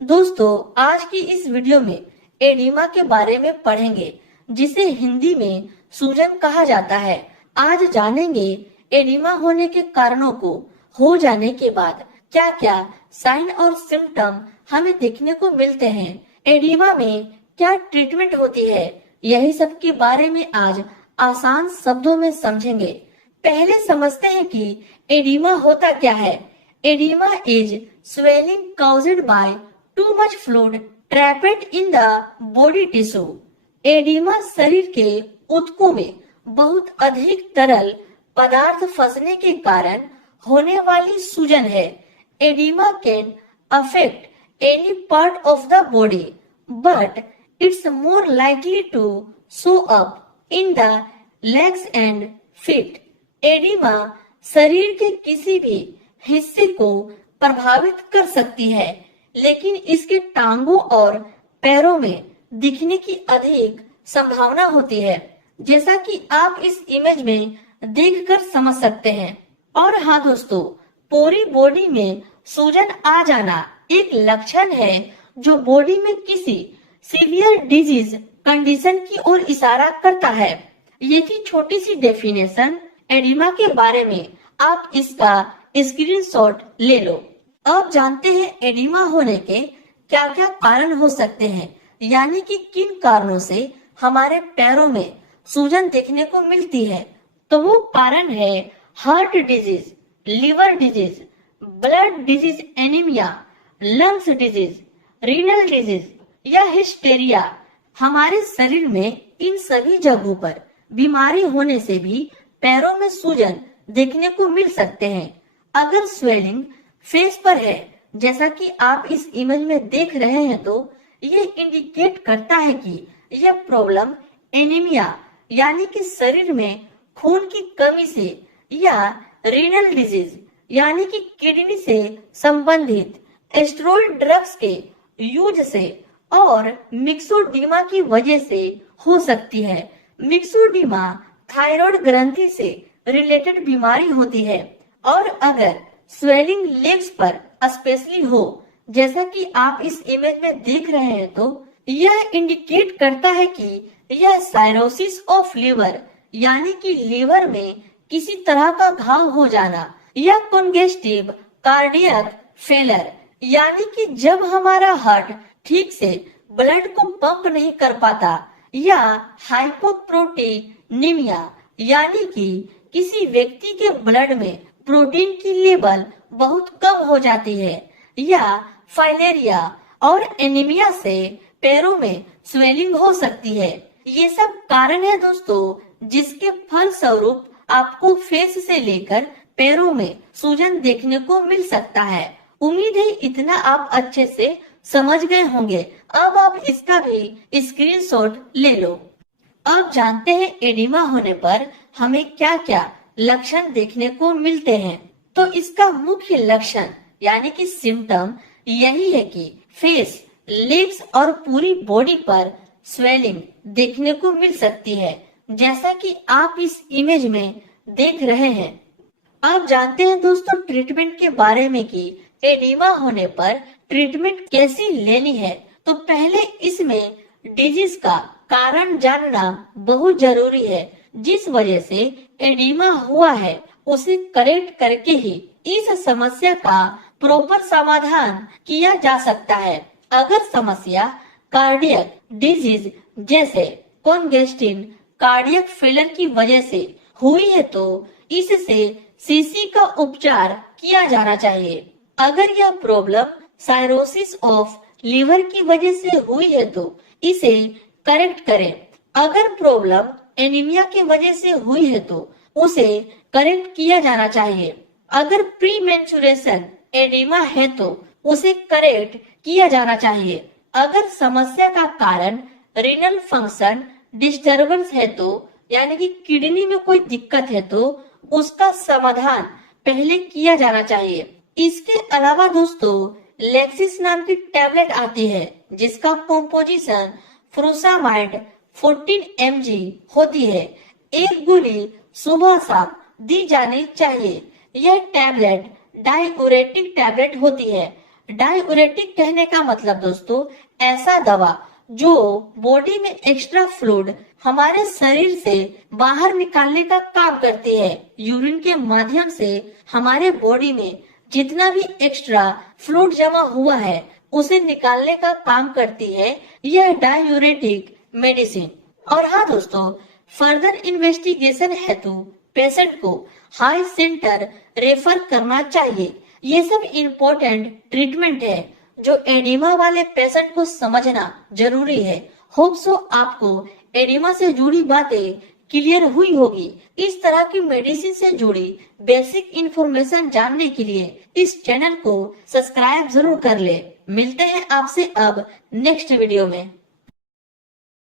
दोस्तों, आज की इस वीडियो में एडिमा के बारे में पढ़ेंगे, जिसे हिंदी में सूजन कहा जाता है। आज जानेंगे एडिमा होने के कारणों को, हो जाने के बाद क्या क्या साइन और सिम्टम हमें देखने को मिलते हैं, एडिमा में क्या ट्रीटमेंट होती है, यही सब के बारे में आज आसान शब्दों में समझेंगे। पहले समझते हैं कि एडिमा होता क्या है। Oedema is swelling caused by too much fluid trapped in the body tissue। Oedema शरीर के ऊतकों में बहुत अधिक तरल पदार्थ फंसने के कारण होने वाली सूजन है। Oedema can affect any part of the body, but it's more likely to show up in the legs and feet. Oedema शरीर के किसी भी हिस्से को प्रभावित कर सकती है, लेकिन इसके टांगों और पैरों में दिखने की अधिक संभावना होती है, जैसा कि आप इस इमेज में देखकर समझ सकते हैं। और हाँ दोस्तों, पूरी बॉडी में सूजन आ जाना एक लक्षण है जो बॉडी में किसी सीवियर डिजीज कंडीशन की ओर इशारा करता है। ये थी छोटी सी डेफिनेशन एडिमा के बारे में। आप इसका स्क्रीनशॉट ले लो। अब जानते हैं एडिमा होने के क्या क्या कारण हो सकते हैं, यानी कि किन कारणों से हमारे पैरों में सूजन देखने को मिलती है। तो वो कारण है heart disease, liver disease, blood disease, anaemia, lungs disease, renal disease या हिस्टेरिया। हमारे शरीर में इन सभी जगहों पर बीमारी होने से भी पैरों में सूजन देखने को मिल सकते हैं। अगर स्वेलिंग फेस पर है, जैसा कि आप इस इमेज में देख रहे हैं, तो ये इंडिकेट करता है कि यह प्रॉब्लम एनीमिया यानी कि शरीर में खून की कमी से, या रीनल डिजीज यानी कि किडनी से संबंधित स्टेरॉइड ड्रग्स के यूज से और मिक्सोडीमा की वजह से हो सकती है। मिक्सोडीमा थायराइड ग्रंथि से रिलेटेड बीमारी होती है, और अगर स्वेलिंग लेग्स पर स्पेशली हो, जैसा कि आप इस इमेज में देख रहे हैं, तो यह इंडिकेट करता है कि यह साइरोसिस ऑफ लीवर यानी कि लीवर में किसी तरह का घाव हो जाना, या कॉन्जेस्टिव कार्डियक फेलर यानी कि जब हमारा हार्ट ठीक से ब्लड को पंप नहीं कर पाता, या हाइपोप्रोटीनिमिया यानी कि किसी व्यक्ति के ब्लड में प्रोटीन की लेवल बहुत कम हो जाती है, या फाइलेरिया और एनीमिया से पैरों में स्वेलिंग हो सकती है। ये सब कारण है दोस्तों, जिसके फलस्वरूप आपको फेस से लेकर पैरों में सूजन देखने को मिल सकता है। उम्मीद है इतना आप अच्छे से समझ गए होंगे। अब आप इसका भी स्क्रीनशॉट ले लो। अब जानते हैं एडिमा होने पर हमें क्या क्या लक्षण देखने को मिलते हैं। तो इसका मुख्य लक्षण यानी कि सिम्टम यही है कि फेस, लेग्स और पूरी बॉडी पर स्वेलिंग देखने को मिल सकती है, जैसा कि आप इस इमेज में देख रहे हैं। अब जानते हैं दोस्तों ट्रीटमेंट के बारे में कि एडिमा होने पर ट्रीटमेंट कैसी लेनी है। तो पहले इसमें डिजीज का कारण जानना बहुत जरूरी है। जिस वजह से एडिमा हुआ है उसे करेक्ट करके ही इस समस्या का प्रॉपर समाधान किया जा सकता है। अगर समस्या कार्डियक डिजीज जैसे कॉन्जेस्टिव कार्डियक फेलर की वजह से हुई है, तो इससे सीसी का उपचार किया जाना चाहिए। अगर यह प्रॉब्लम साइरोसिस ऑफ लीवर की वजह से हुई है, तो इसे करेक्ट करें। अगर प्रॉब्लम एनीमिया की वजह से हुई है, तो उसे करेक्ट किया जाना चाहिए। अगर प्री मेंस्ट्रुएशन एडिमा है, तो उसे करेक्ट किया जाना चाहिए। अगर समस्या का कारण रीनल फंक्शन डिस्टरबेंस है, तो यानी कि किडनी में कोई दिक्कत है, तो उसका समाधान पहले किया जाना चाहिए। इसके अलावा दोस्तों लेक्सिस नाम की टैबलेट आती है, जिसका कॉम्पोजिशन फ्रूसामाइड 14 mg होती है। एक गोली सुबह शाम दी जानी चाहिए। यह टैबलेट डाययूरेटिक टैबलेट होती है। डाययूरेटिक कहने का मतलब दोस्तों ऐसा दवा जो बॉडी में एक्स्ट्रा फ्लूइड हमारे शरीर से बाहर निकालने का काम करती है। यूरिन के माध्यम से हमारे बॉडी में जितना भी एक्स्ट्रा फ्लूइड जमा हुआ है उसे निकालने का काम करती है यह डाययूरेटिक मेडिसिन। और हाँ दोस्तों, फर्दर इन्वेस्टिगेशन हेतु पेशेंट को हाई सेंटर रेफर करना चाहिए। ये सब इम्पोर्टेंट ट्रीटमेंट है जो एडिमा वाले पेशेंट को समझना जरूरी है। होप सो आपको एडिमा से जुड़ी बातें क्लियर हुई होगी। इस तरह की मेडिसिन से जुड़ी बेसिक इंफॉर्मेशन जानने के लिए इस चैनल को सब्सक्राइब जरूर कर ले। मिलते हैं आपसे अब नेक्स्ट वीडियो में।